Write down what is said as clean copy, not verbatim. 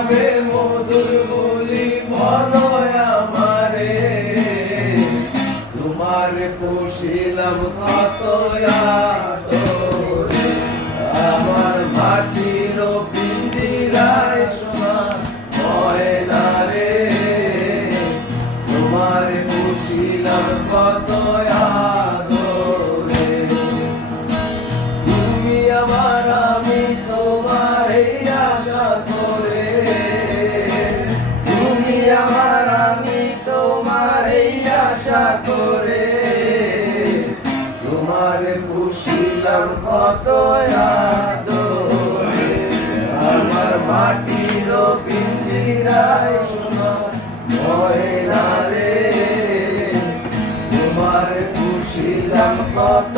নামে মধুর বলি বলো আমারে, তোমার পুষিলাম কত আদরে। আমার মাটির পিঞ্জিরায় সোনার ময়না রে, তোমার পুষিলাম কত আদরে। তুমি আমার আমি তোমার এই আশা করে, তুমি আমার আমি তোমার এই আশা করে, তোমার পুষিলাম কত আদরে। আমার মাটির পিঞ্জিরায় সোনার ময়না রে, তোমার পুষিলাম কত